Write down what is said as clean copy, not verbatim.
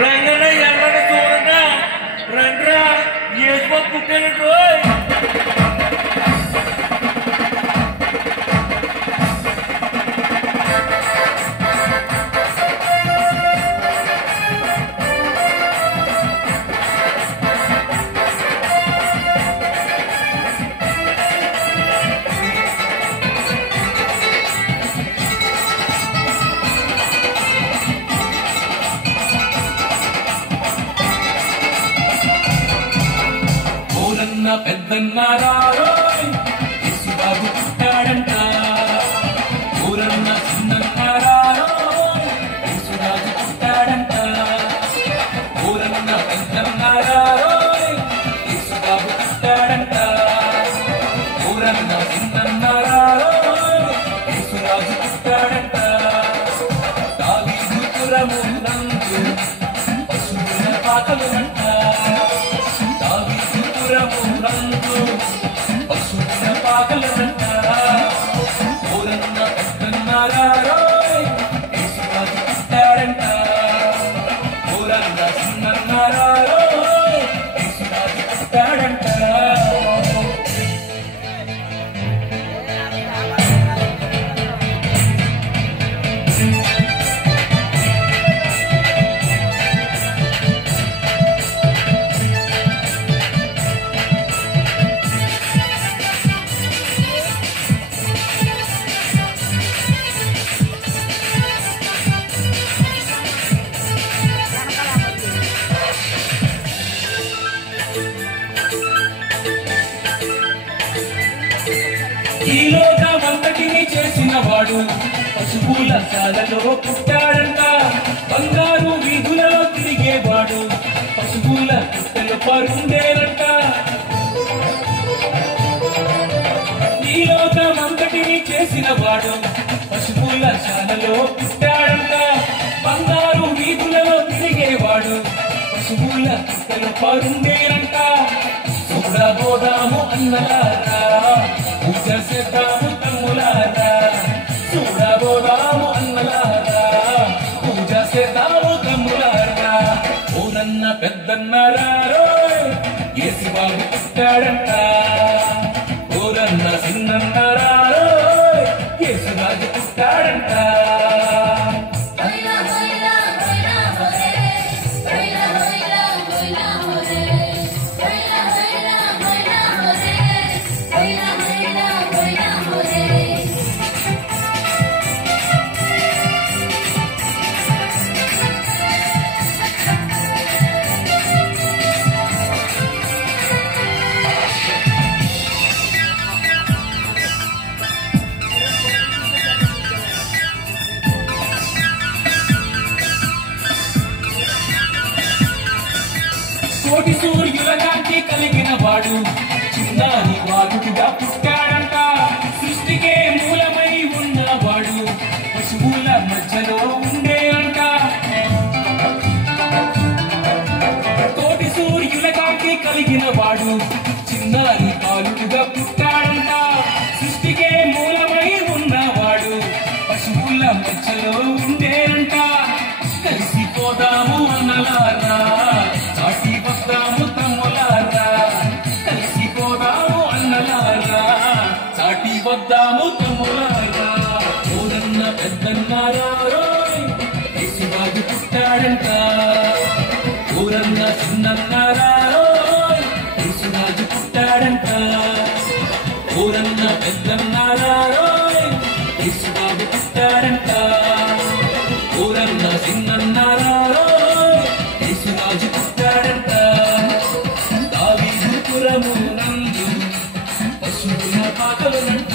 రంగన ఎల్లన చూడన రండ్రా ఏసువ పుట్టినరోయ్ పెద్దన్నారారోయ్ యేసుబాబు పుట్టాడంట ఊరన్న చిన్నన్నారారోయ్ యేసురాజు పుట్టాడంట ఊరన్న పెద్దన్నారారోయ్ యేసుబాబు పుట్టాడంట ఊరన్న చిన్నన్నారారోయ్ యేసురాజు పుట్టాడంట దావీదు పురమునందు పశువుల పాకలునంట పశువుల పాకలనంట ఊరన్న పెద్దన్నారారోయ్ యేసురాజు పుట్టాడంట ఊరన్న చిన్నన్నారారోయ్ యేసురాజు పుట్టాడంట ఈ లోకమంతటిని చేసిన వాడు పశువుల శాలలో పుట్టాడంట బంగారు వీధులలో తిరిగేవాడు పశువుల పుట్టలు పరుండేనంట ఈ లోకమంతటిని చేసిన వాడు పశువుల శాలలో పుట్టాడంట బంగారు వీధులలో తిరిగేవాడు పశువుల పుట్టలు పరుండేనంట చూడబోదాము అన్నలారా పూజ చేద్దాము తమ్ములారా చూడబోదాము అన్నలారా పూజ చేద్దాము తమ్ములారా ఊరన్న పెద్దన్నారారోయ్ యేసుబాబు పుట్టాడంట ఊరన్న చిన్నన్నారారోయ్ యేసురాజు పుట్టాడంట కోటి సూర్యుల కాంతి కలిగిన వాడు చిన్నారి వాడుగా పుట్టాడంట సృష్టికే మూలమై ఉన్నవాడు పశువుల మధ్యలో ఉండే అంట కోటి సూర్యుల కాంతి కలిగిన వాడు చిన్నారి వాడుగా పుట్టాడంట సృష్టికే మూలమై ఉన్నవాడు పశువుల మధ్యలో ఉండేనంట కలిసిపోదాము అన్నలారా చాటి వద్దాము తమ్ములారా కలిసిపోదాము అన్నలారా చాటి వద్దాము తమ్ములారా ఊరన్న పెద్దన్నారారోయ్ యేసుబాబు పుట్టాడంట ఊరన్న చిన్నన్నారారోయ్ యేసురాజు పుట్టాడంట ఊరన్న పెద్దన్నారారోయ్ యేసుబాబు పుట్టాడంట ఊరన్న చిన్నన్నారారోయ్ యేసురాజు పుట్టాడంట దావీదు పురమునందు పశువుల పాకలునంట